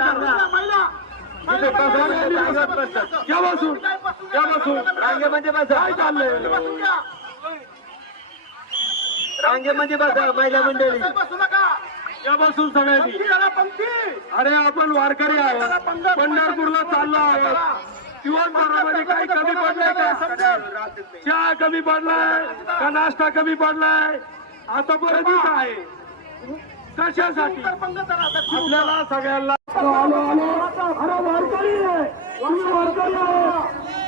रांगा बसून. बसून. रांगेमध्ये बसा. काय चाललंय? रांगेमध्ये बसा महिला मंडळी. या बसून सगळ्यांनी. अरे आपण वारकरी आहोत. पंढरपूरला चाललो आहोत. दिवसभरामध्ये काही कमी पडलंय का? चहा कमी पडलाय का? नाश्ता कमी पडलाय? आता पर्यंत आहे. कशासाठी? आपल्याला सगळ्यांना अरे वारकरी आहे आम्ही वारकरी आहे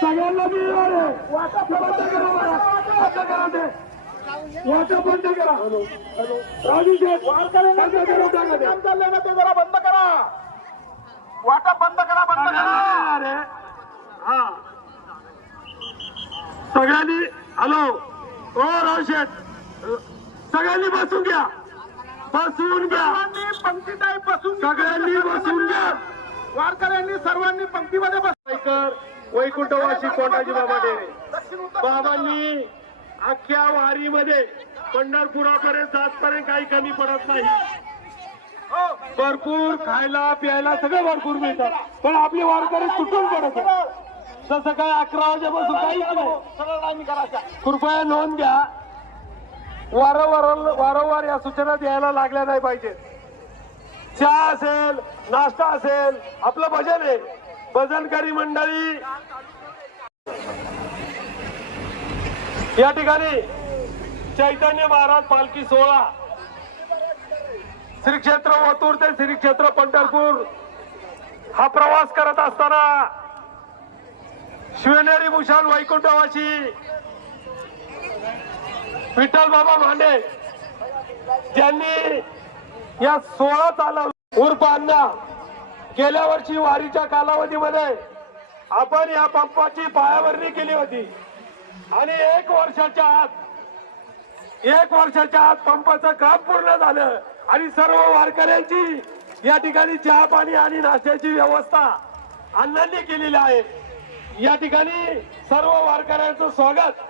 सगळ्यांना मिळणार आहे वाटप बंद करा बंद करा राजू शेठ वारकऱ्यांना बंद करा ते. चाललंय ना ते जरा बंद करा वाटप बंद करा बंद करा अरे हा सगळ्यांनी हॅलो ओ राजू शेठ सगळ्यांनी बसून घ्या बसून घ्या. पंक्तीताई बसून सगळ्यांनी बसून घ्या. वारकऱ्यांनी सर्वांनी पंक्तीमध्ये बस ऐकर वैकुंठवासी कोटाजी बाबा डेरे. बाबांनी अख्ख्या वारीमध्ये पंढरपुरापर्यंत जातपर्यंत काही कमी पडत नाही. हो. भरपूर खायला प्यायला सगळं भरपूर मिळतात पण आपले वारकरी तुटून पडत. जसं काय अकरा वाजेपासून काहीच नाही. कृपया नोंद घ्या. वारंवार वारंवार या सूचना द्यायला लागल्या नाही पाहिजे चहा असेल नाश्ता असेल आपलं भजन आहे. भजनकारी मंडळी. या ठिकाणी चैतन्य महाराज पालखी सोहळा. श्री क्षेत्र ओतूर ते श्री क्षेत्र पंढरपूर. हा प्रवास करत असताना शिवनेरी भूषण वैकुंठवाशी विठ्ठल बाबा मांडे ज्यांनी या सोळा चालव उर्फ अण्णा गेल्या वर्षी वारीच्या कालावधीमध्ये आपण या पंपाची पायाभरणी केली होती. आणि एक वर्षाच्या आत एक वर्षाच्या आत पंपाचं काम पूर्ण झालं आणि सर्व वारकऱ्यांची या ठिकाणी चहा पाणी आणि नाश्त्याची व्यवस्था अण्णांनी केलेली आहे. या ठिकाणी सर्व वारकऱ्यांचं स्वागत.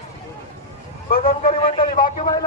भजनकरी मंडळी बाकी महिला